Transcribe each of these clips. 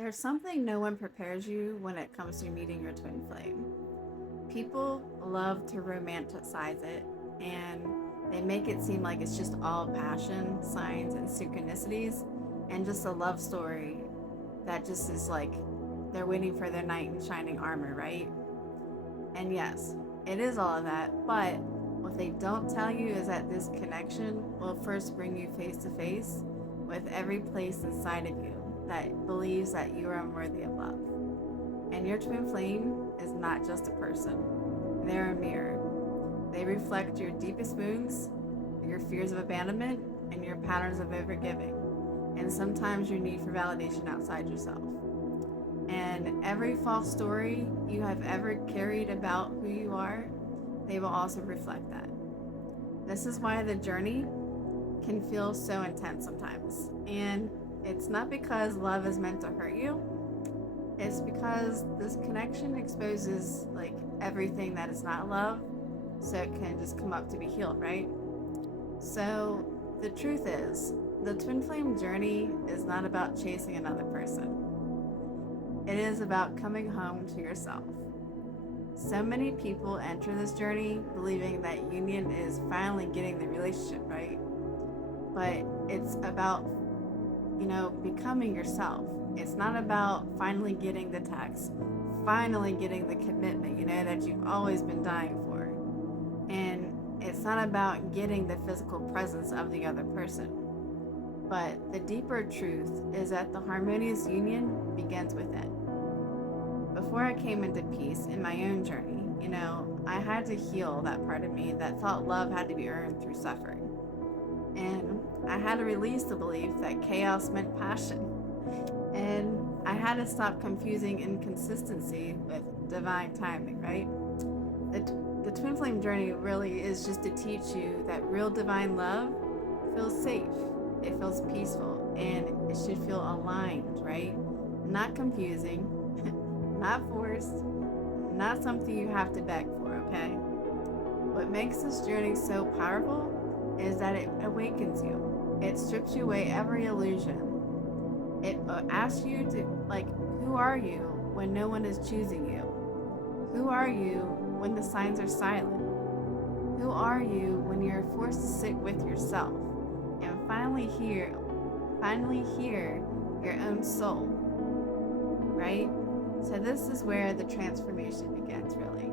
There's something no one prepares you when it comes to meeting your twin flame. People love to romanticize it and they make it seem like it's just all passion, signs, and synchronicities and just a love story that just is like they're waiting for their knight in shining armor, right? And yes, it is all of that, but what they don't tell you is that this connection will first bring you face to face with every place inside of you that believes that you are unworthy of love. And your twin flame is not just a person, they're a mirror. They reflect your deepest wounds, your fears of abandonment, and your patterns of overgiving, and sometimes your need for validation outside yourself. And every false story you have ever carried about who you are, they will also reflect that. This is why the journey can feel so intense sometimes. And it's not because love is meant to hurt you, it's because this connection exposes like everything that is not love, so it can just come up to be healed, right? So the truth is, the twin flame journey is not about chasing another person. It is about coming home to yourself. So many people enter this journey believing that union is finally getting the relationship right, but it's about, becoming yourself. It's not about finally getting the text, finally getting the commitment, that you've always been dying for. And it's not about getting the physical presence of the other person. But the deeper truth is that the harmonious union begins within. Before I came into peace in my own journey, I had to heal that part of me that thought love had to be earned through suffering. And I had to release the belief that chaos meant passion. And I had to stop confusing inconsistency with divine timing, right? The twin flame journey really is just to teach you that real divine love feels safe, it feels peaceful, and it should feel aligned, right? Not confusing, not forced, not something you have to beg for, okay? What makes this journey so powerful is that it awakens you. It strips you away every illusion. It asks you to, who are you when no one is choosing you? Who are you when the signs are silent? Who are you when you're forced to sit with yourself and finally hear your own soul, right? So this is where the transformation begins, really.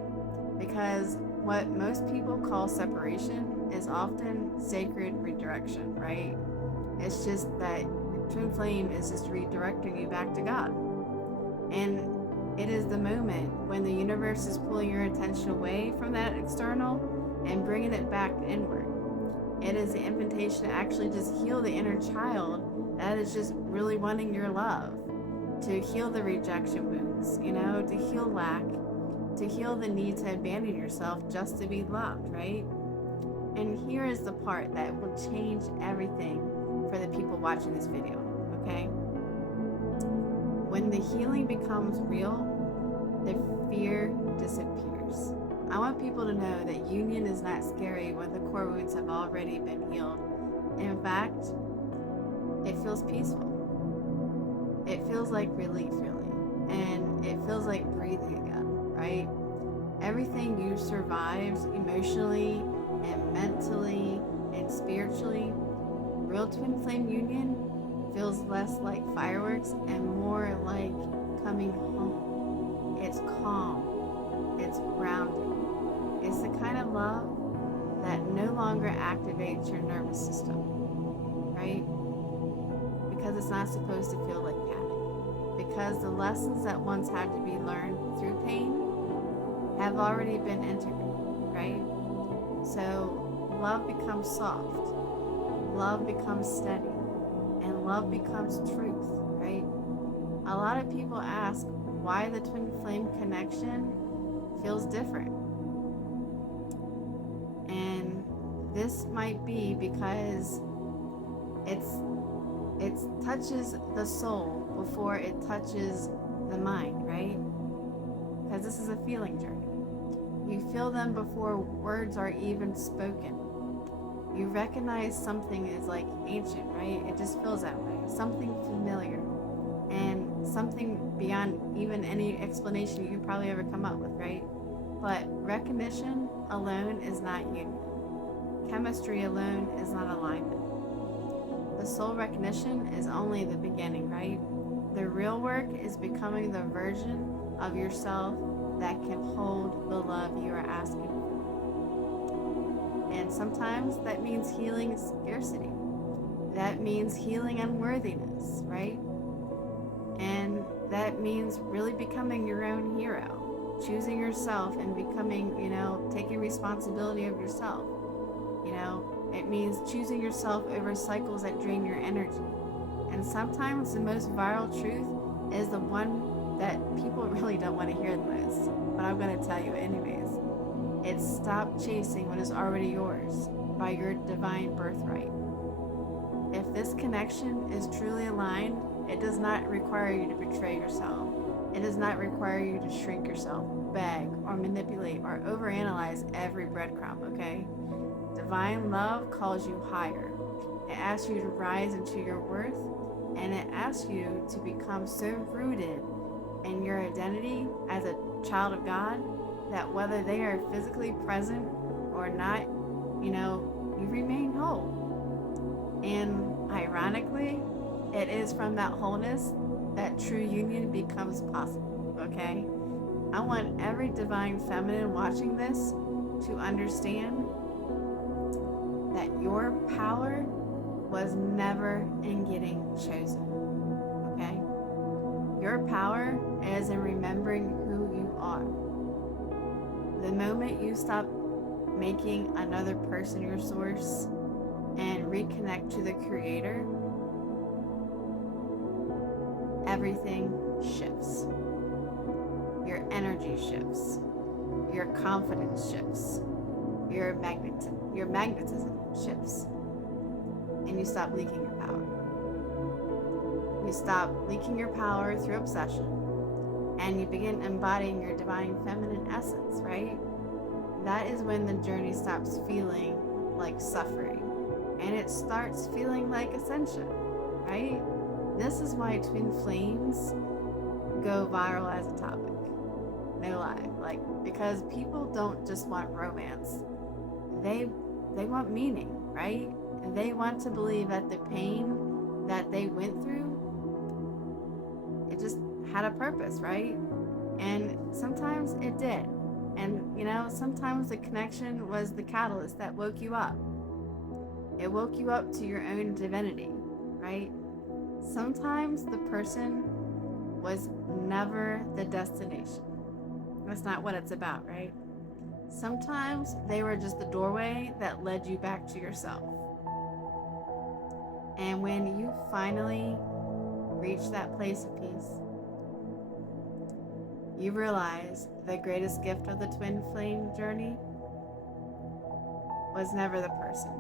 Because what most people call separation is often sacred redirection, right? It's just that twin flame is just redirecting you back to God. And it is the moment when the universe is pulling your attention away from that external and bringing it back inward. It is the invitation to actually just heal the inner child that is just really wanting your love, to heal the rejection wounds, to heal lack, to heal the need to abandon yourself just to be loved, right? And here is the part that will change everything for the people watching this video, okay? When the healing becomes real, the fear disappears. I want people to know that union is not scary when the core wounds have already been healed. In fact, it feels peaceful. It feels like relief, really. And it feels like breathing again, right? Everything you survived emotionally and mentally and spiritually, real twin flame union feels less like fireworks and more like coming home. It's calm. It's grounding. It's the kind of love that no longer activates your nervous system, right? Because it's not supposed to feel like panic. Because the lessons that once had to be learned through pain have already been integrated, right? So love becomes soft. Love becomes steady. And love becomes truth, right? A lot of people ask why the twin flame connection feels different. And this might be because it touches the soul before it touches the mind, right? Because this is a feeling journey. You feel them before words are even spoken. You recognize something is like ancient, right? It just feels that way. Something familiar. And something beyond even any explanation you could probably ever come up with, right? But recognition alone is not union. Chemistry alone is not alignment. The soul recognition is only the beginning, right? The real work is becoming the version of yourself that can hold the love you are asking for. And sometimes that means healing scarcity. That means healing unworthiness, right? And that means really becoming your own hero, choosing yourself and becoming, taking responsibility of yourself. It means choosing yourself over cycles that drain your energy. And sometimes the most viral truth is the one that people really don't want to hear the most. But I'm going to tell you anyways. It's stop chasing what is already yours by your divine birthright. If this connection is truly aligned, it does not require you to betray yourself. It does not require you to shrink yourself, beg, or manipulate, or overanalyze every breadcrumb, okay? Divine love calls you higher. It asks you to rise into your worth, and it asks you to become so rooted in your identity as a child of God that whether they are physically present or not, you remain whole. And ironically, it is from that wholeness that true union becomes possible, okay? I want every divine feminine watching this to understand that your power was never in getting chosen, okay? Your power is in remembering who you are. The moment you stop making another person your source and reconnect to the Creator, everything shifts. Your energy shifts. Your confidence shifts. Your magnetism shifts. And you stop leaking your power. You stop leaking your power through obsession. And you begin embodying your divine feminine essence, right? That is when the journey stops feeling like suffering. And it starts feeling like ascension, right? This is why twin flames go viral as a topic. No lie. Because people don't just want romance. They want meaning, right? And they want to believe that the pain that they went through, it just had a purpose, right? And sometimes it did. And, sometimes the connection was the catalyst that woke you up. It woke you up to your own divinity, right? Sometimes the person was never the destination. That's not what it's about, right? Sometimes they were just the doorway that led you back to yourself. And when you finally reach that place of peace, you realize the greatest gift of the twin flame journey was never the person.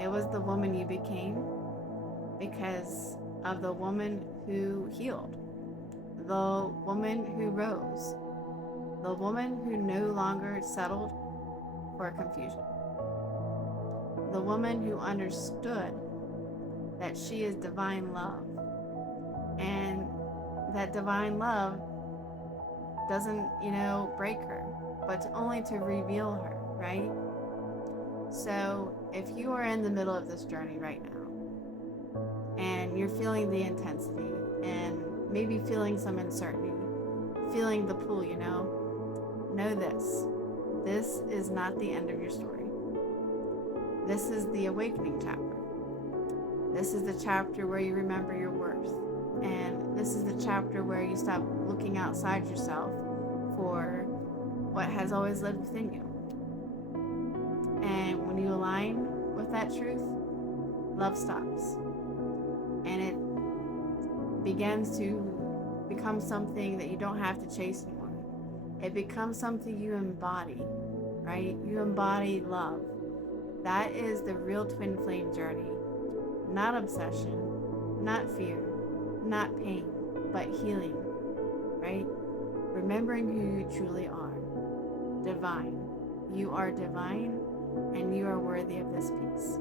It was the woman you became because of the woman who healed, the woman who rose, the woman who no longer settled for confusion, the woman who understood that she is divine love, and that divine love doesn't, break her, but only to reveal her, right? So if you are in the middle of this journey right now and you're feeling the intensity and maybe feeling some uncertainty, feeling the pull, know this is not the end of your story. This is the awakening chapter. This is the chapter where you remember your worth. And this is the chapter where you stop looking outside yourself for what has always lived within you. And when you align with that truth, love stops. And it begins to become something that you don't have to chase anymore. It becomes something you embody, right? You embody love. That is the real twin flame journey. Not obsession, not fear, not pain, but healing, right? Remembering who you truly are. Divine. You are divine, and you are worthy of this peace.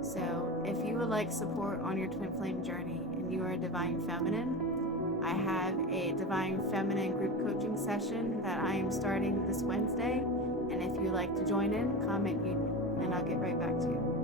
So if you would like support on your twin flame journey and and you are a divine feminine, I have a divine feminine group coaching session that I am starting this Wednesday. And if you'd like to join in, comment Union, and I'll get right back to you.